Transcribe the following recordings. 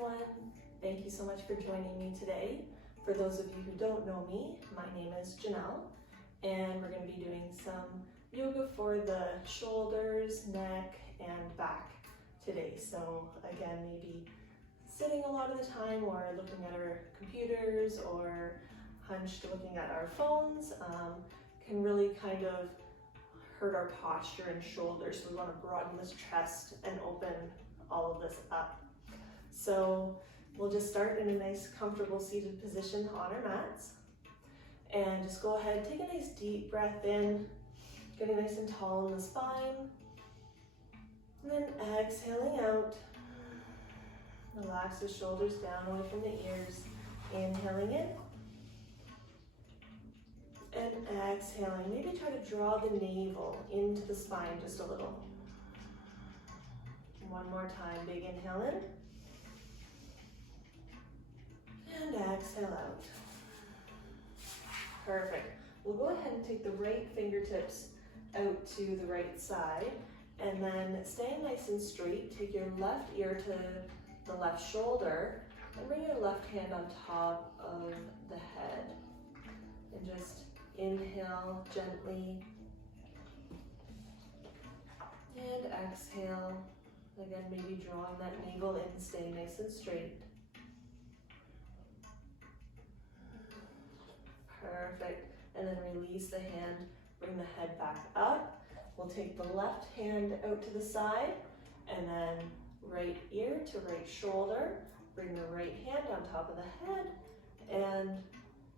everyone. Thank you so much for joining me today. For those of you who don't know me, my name is Janelle, and we're going to be doing some yoga for the shoulders, neck, and back today. So again, maybe sitting a lot of the time or looking at our computers or hunched looking at our phones can really kind of hurt our posture and shoulders. So we want to broaden this chest and open all of this up. So we'll just start in a nice comfortable seated position on our mats, and just go ahead, take a nice deep breath in, getting nice and tall in the spine, and then exhaling out. Relax the shoulders down away from the ears, inhaling in and exhaling. Maybe try to draw the navel into the spine just a little. One more time, big inhale in and exhale out. Perfect. We'll go ahead and take the right fingertips out to the right side, and then staying nice and straight, take your left ear to the left shoulder and bring your left hand on top of the head, and just inhale gently and exhale. Again, maybe drawing that navel in, stay nice and straight. Perfect. And then release the hand, bring the head back up. We'll take the left hand out to the side, and then right ear to right shoulder. Bring the right hand on top of the head, and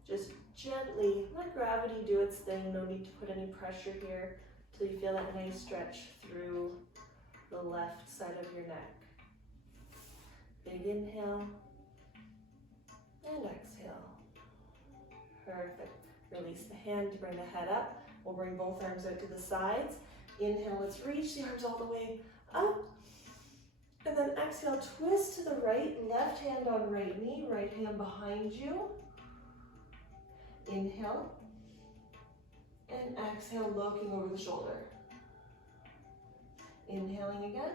just gently let gravity do its thing. No need to put any pressure here till you feel that nice stretch through the left side of your neck. Big inhale and exhale. Perfect. Release the hand to bring the head up. We'll bring both arms out to the sides. Inhale, let's reach the arms all the way up. And then exhale, twist to the right, left hand on right knee, right hand behind you. Inhale. And exhale, looking over the shoulder. Inhaling again.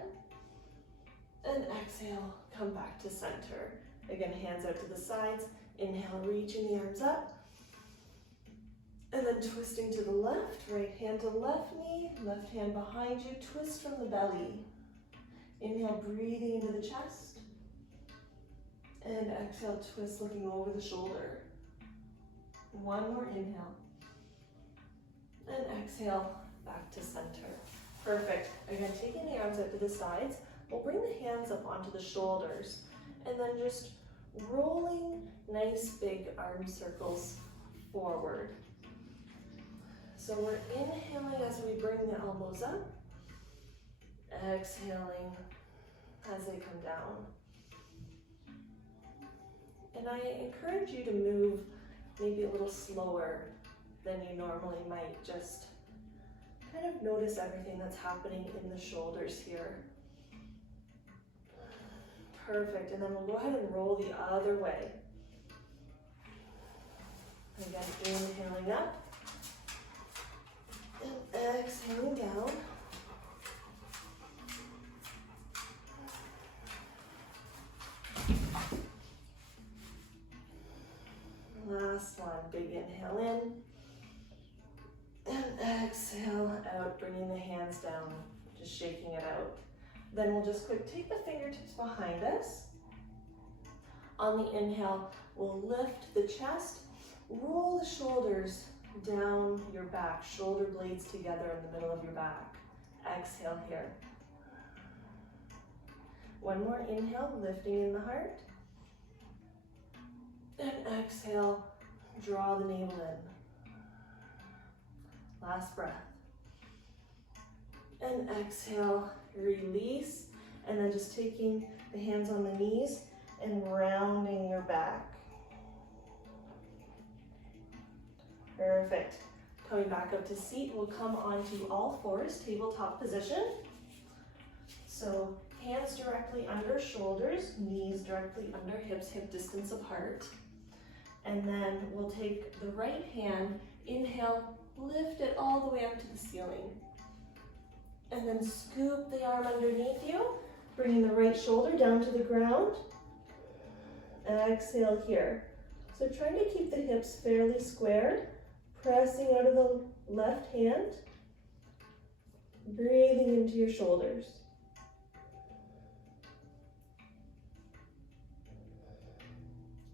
And exhale, come back to center. Again, hands out to the sides. Inhale, reaching the arms up. And then twisting to the left, right hand to left knee, left hand behind you, twist from the belly. Inhale, breathing into the chest. And exhale, twist looking over the shoulder. One more inhale. And exhale, back to center. Perfect. Again, taking the arms out to the sides, we'll bring the hands up onto the shoulders, and then just rolling nice big arm circles forward. So we're inhaling as we bring the elbows up, exhaling as they come down. And I encourage you to move maybe a little slower than you normally might. Just kind of notice everything that's happening in the shoulders here. Perfect. And then we'll go ahead and roll the other way. Again, inhaling up and exhaling down. Last one, big inhale in and exhale out, bringing the hands down, just shaking it out. Then we'll just quick take the fingertips behind us. On the inhale, we'll lift the chest, roll the shoulders down your back, shoulder blades together in the middle of your back. Exhale here. One more inhale, lifting in the heart. And exhale, draw the navel in. Last breath. And exhale, release. And then just taking the hands on the knees and rounding your back. Perfect. Coming back up to seat, we'll come onto all fours, tabletop position. So hands directly under shoulders, knees directly under hips, hip distance apart. And then we'll take the right hand, inhale, lift it all the way up to the ceiling. And then scoop the arm underneath you, bringing the right shoulder down to the ground. exhale here. So trying to keep the hips fairly square, pressing out of the left hand, breathing into your shoulders.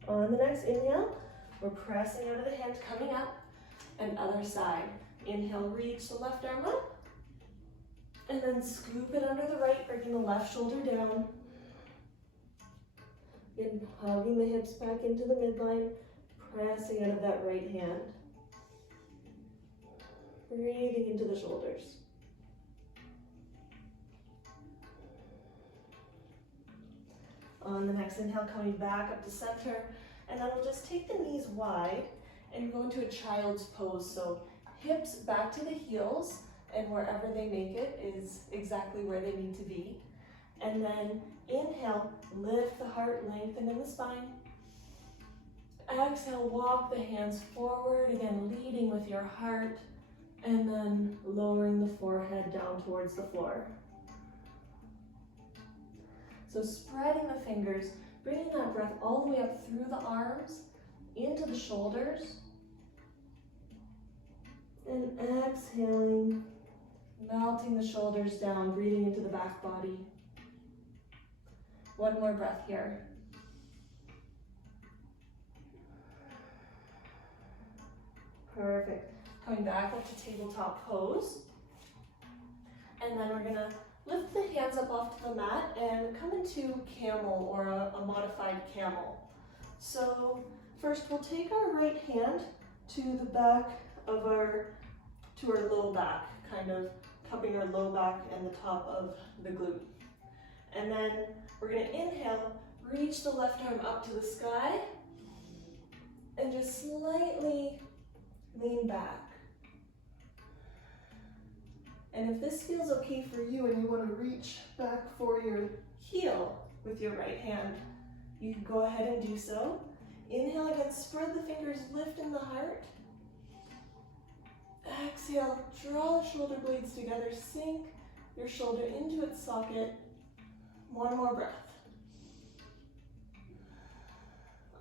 On the next inhale, we're pressing out of the hand, coming up, and other side. Inhale, reach the left arm up, and then scoop it under the right, bringing the left shoulder down. Again, hugging the hips back into the midline, pressing out of that right hand. Breathing into the shoulders. On the next inhale, coming back up to center, and then we'll just take the knees wide and go into a child's pose. So hips back to the heels, and wherever they make it is exactly where they need to be. And then inhale, lift the heart, lengthen in the spine. Exhale, walk the hands forward, again leading with your heart, and then lowering the forehead down towards the floor. So spreading the fingers, bringing that breath all the way up through the arms, into the shoulders, and exhaling, melting the shoulders down, breathing into the back body. One more breath here. Perfect. Coming back up to tabletop pose. And then we're gonna lift the hands up off to the mat and come into camel or a modified camel. So first we'll take our right hand to the back of our low back, kind of cupping our low back and the top of the glute. And then we're gonna inhale, reach the left arm up to the sky, and just slightly lean back. And if this feels okay for you and you want to reach back for your heel with your right hand, you can go ahead and do so. Inhale again, spread the fingers, lift in the heart. Exhale, draw the shoulder blades together, sink your shoulder into its socket. One more breath.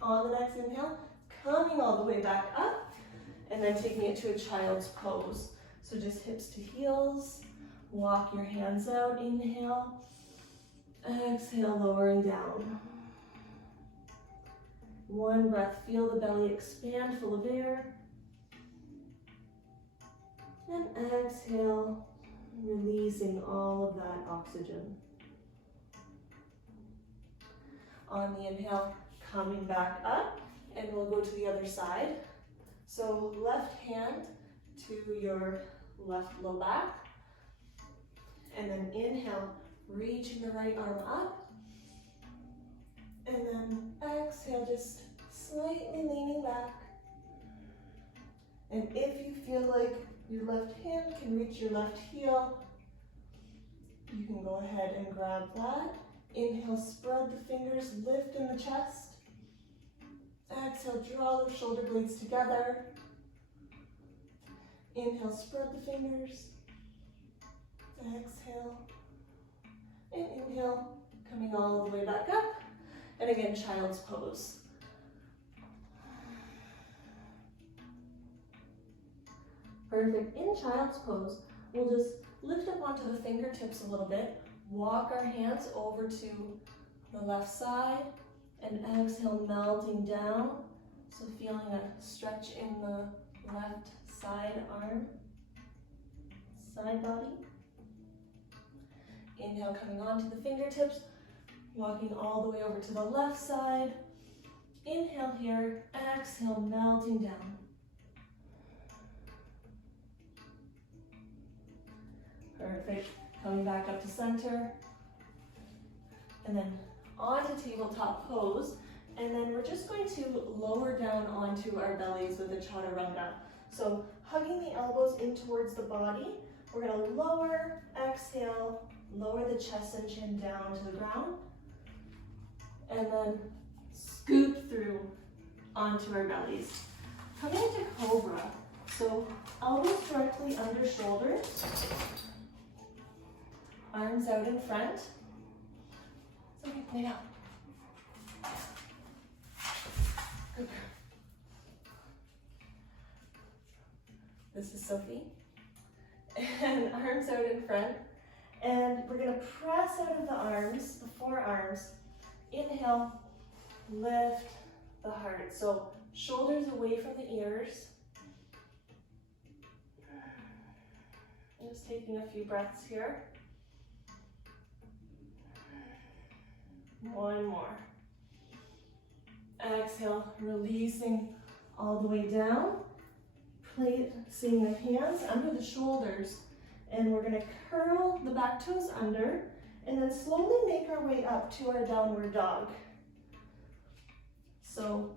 On the next inhale, coming all the way back up, and then taking it to a child's pose. So just hips to heels, walk your hands out, inhale, exhale, lowering down. One breath, feel the belly expand, full of air. And exhale, releasing all of that oxygen. On the inhale, coming back up, and we'll go to the other side. So left hand to your left low back, and then inhale, reaching the right arm up, and then exhale, just slightly leaning back. And if you feel like your left hand can reach your left heel, you can go ahead and grab that. Inhale, spread the fingers, lift in the chest. Exhale, draw those shoulder blades together. Inhale, spread the fingers. Exhale. And inhale, coming all the way back up. And again, child's pose. Perfect. In child's pose, we'll just lift up onto the fingertips a little bit, walk our hands over to the left side, and exhale, melting down. So feeling a stretch in the left side arm, side body. Inhale, coming onto the fingertips, walking all the way over to the left side. Inhale here, exhale, melting down. Perfect. Coming back up to center. And then onto tabletop pose. And then we're just going to lower down onto our bellies with a chaturanga. So hugging the elbows in towards the body. We're going to lower, exhale, lower the chest and chin down to the ground. And then scoop through onto our bellies. Coming into cobra. So elbows directly under shoulders. Arms out in front. Okay, lay down. Sophie. And arms out in front. And we're gonna press out of the arms, the forearms. Inhale, lift the heart. So shoulders away from the ears. Just taking a few breaths here. One more. Exhale, releasing all the way down. Placing the hands under the shoulders. And we're going to curl the back toes under and then slowly make our way up to our downward dog. So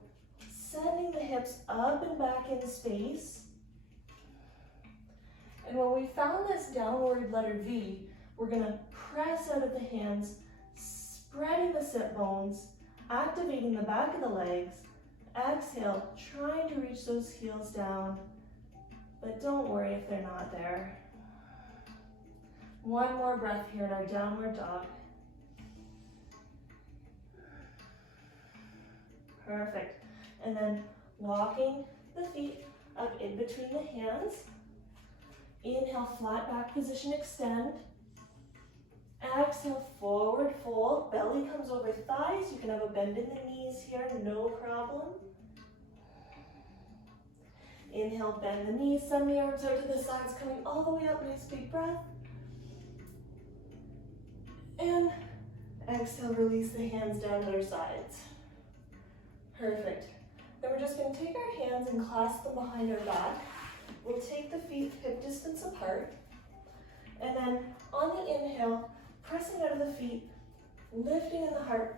sending the hips up and back in space. And when we found this downward letter V, we're going to press out of the hands, spreading the sit bones, activating the back of the legs. Exhale, trying to reach those heels down, but don't worry if they're not there. One more breath here in our downward dog. Perfect. And then walking the feet up in between the hands. Inhale, flat back position, extend. Exhale, forward fold. Belly comes over thighs. You can have a bend in the knees here, no problem. Inhale, bend the knees, send the arms out to the sides, coming all the way up. Nice big breath. And exhale, release the hands down to their sides. Perfect. Then we're just going to take our hands and clasp them behind our back. We'll take the feet hip distance apart. And then on the inhale, pressing out of the feet, lifting in the heart,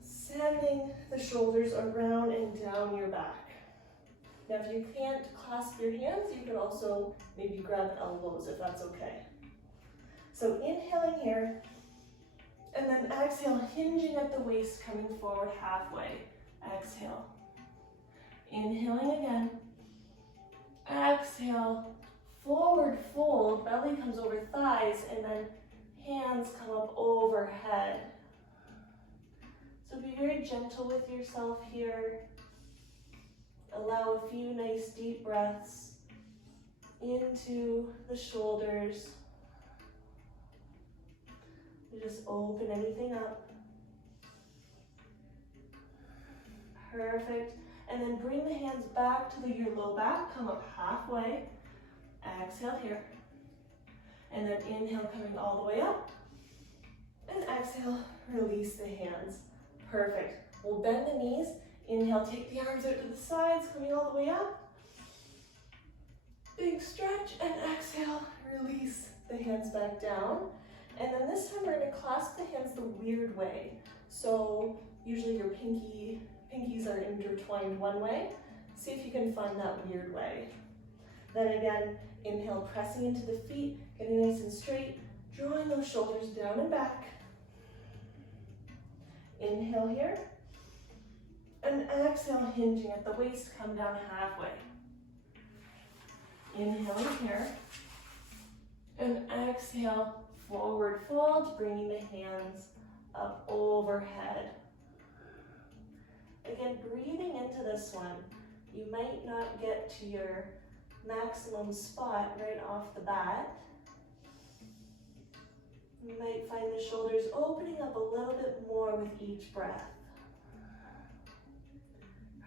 sending the shoulders around and down your back. Now if you can't clasp your hands, you could also maybe grab elbows if that's okay. So inhaling here, and then exhale, hinging at the waist, coming forward halfway. Exhale. Inhaling again. Exhale, forward fold, belly comes over thighs, and then hands come up overhead. So be very gentle with yourself here. Allow a few nice deep breaths into the shoulders. Just open anything up. Perfect. And then bring the hands back to your low back. Come up halfway. Exhale here. And then inhale, coming all the way up. And exhale, release the hands. Perfect. We'll bend the knees. Inhale, take the arms out to the sides, coming all the way up. Big stretch, and exhale, release the hands back down. And then this time we're going to clasp the hands the weird way. So usually your pinkies are intertwined one way. See if you can find that weird way. Then again, inhale, pressing into the feet, getting nice and straight, drawing those shoulders down and back. Inhale here. And exhale, hinging at the waist, come down halfway. Inhaling here. And exhale, forward fold, bringing the hands up overhead. Again, breathing into this one. You might not get to your maximum spot right off the bat. You might find the shoulders opening up a little bit more with each breath.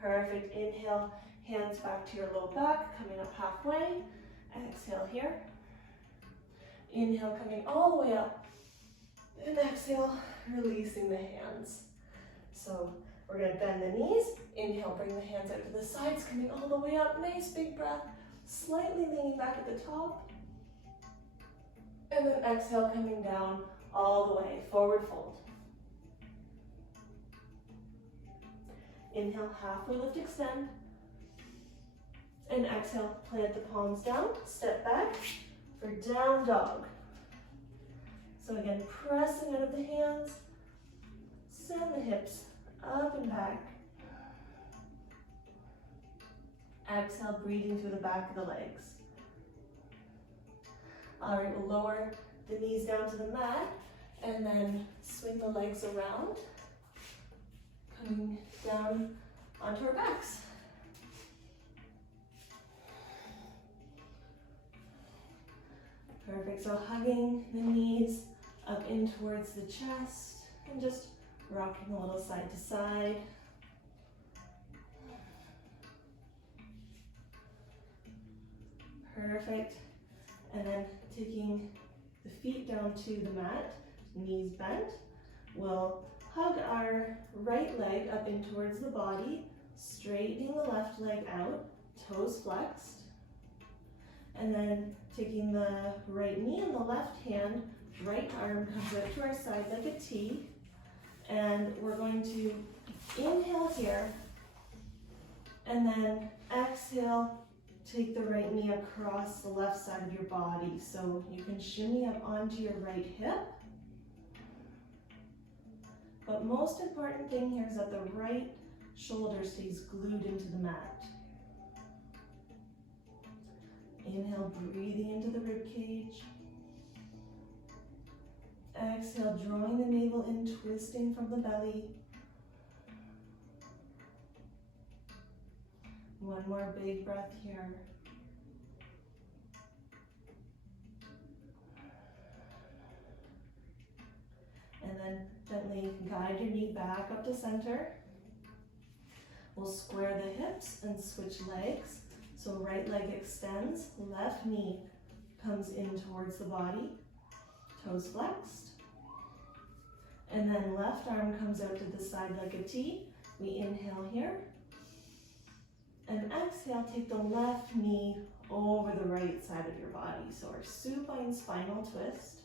Perfect. Inhale, hands back to your low back, coming up halfway. Exhale here. Inhale, coming all the way up. And exhale, releasing the hands. So we're going to bend the knees. Inhale, bring the hands out to the sides, coming all the way up. Nice big breath. Slightly leaning back at the top. And then exhale, coming down all the way. Forward fold. Inhale, halfway lift, extend. And exhale, plant the palms down, step back for down dog. So again, pressing out of the hands, send the hips up and back. Exhale, breathing through the back of the legs. All right, we'll lower the knees down to the mat and then swing the legs around, coming down onto our backs. Perfect, so hugging the knees up in towards the chest and just rocking a little side to side. Perfect, and then taking the feet down to the mat, knees bent. We'll hug our right leg up in towards the body, straightening the left leg out, toes flexed. And then taking the right knee in the left hand, right arm comes out to our side like a T. And we're going to inhale here, and then exhale, take the right knee across the left side of your body. So you can shimmy up onto your right hip. But most important thing here is that the right shoulder stays glued into the mat. Inhale, breathing into the rib cage. Exhale, drawing the navel in, twisting from the belly. One more big breath here. And then gently guide your knee back up to center. We'll square the hips and switch legs. So right leg extends, left knee comes in towards the body, toes flexed. And then left arm comes out to the side like a T. We inhale here. And exhale, take the left knee over the right side of your body. So our supine spinal twist.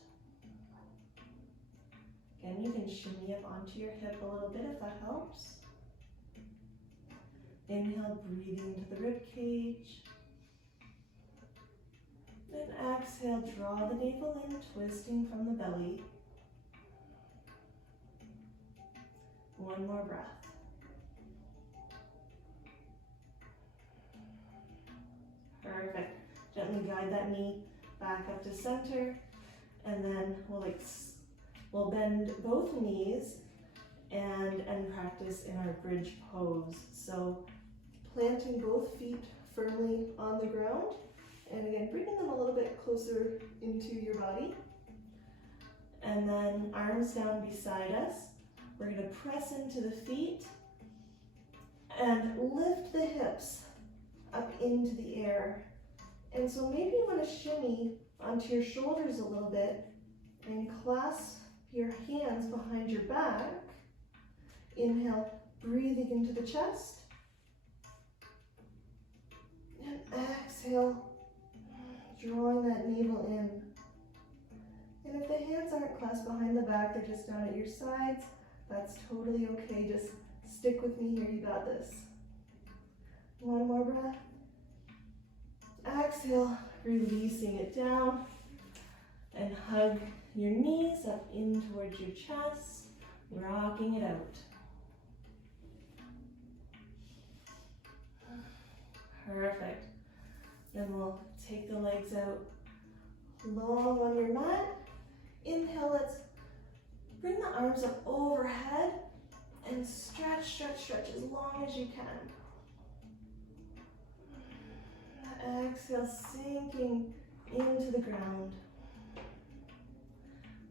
Again, you can shimmy up onto your hip a little bit if that helps. Inhale, breathing into the rib cage. Then exhale, draw the navel in, twisting from the belly. One more breath. Perfect. Gently guide that knee back up to center, and then we'll bend both knees and end practice in our bridge pose. So planting both feet firmly on the ground, and again, bringing them a little bit closer into your body. And then arms down beside us. We're going to press into the feet and lift the hips up into the air. And so maybe you want to shimmy onto your shoulders a little bit and clasp your hands behind your back. Inhale, breathing into the chest. And exhale, drawing that navel in. And if the hands aren't clasped behind the back, they're just down at your sides, that's totally okay. Just stick with me here, you got this. One more breath. Exhale, releasing it down. And hug your knees up in towards your chest, rocking it out. Perfect. Then we'll take the legs out long on your mat. Inhale, let's bring the arms up overhead and stretch, stretch, stretch as long as you can. Exhale, sinking into the ground.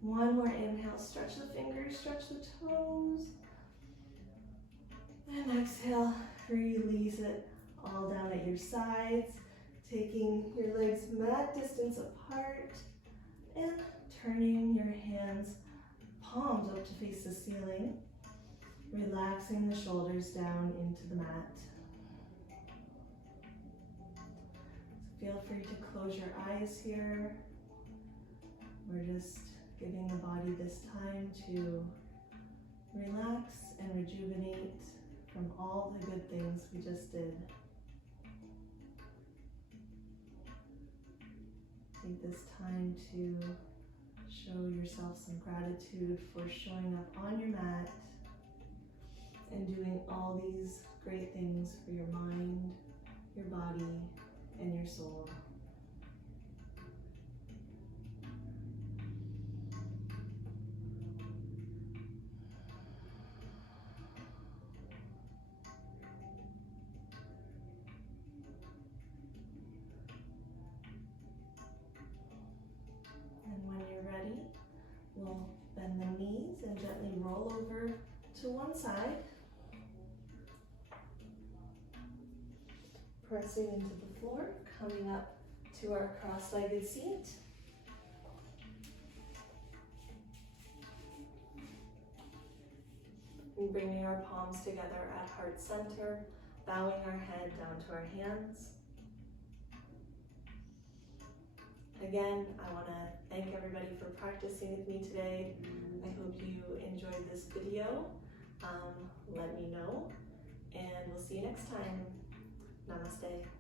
One more inhale, stretch the fingers, stretch the toes. And exhale, release it all down at your sides, taking your legs mat distance apart and turning your hands, palms up to face the ceiling, relaxing the shoulders down into the mat. So feel free to close your eyes here. We're just giving the body this time to relax and rejuvenate from all the good things we just did. Take this time to show yourself some gratitude for showing up on your mat and doing all these great things for your mind, your body, and your soul. We'll bend the knees and gently roll over to one side. Pressing into the floor, coming up to our cross-legged seat. And bringing our palms together at heart center, bowing our head down to our hands. Again, I want to thank everybody for practicing with me today. I hope you enjoyed this video. Let me know, and we'll see you next time. Namaste.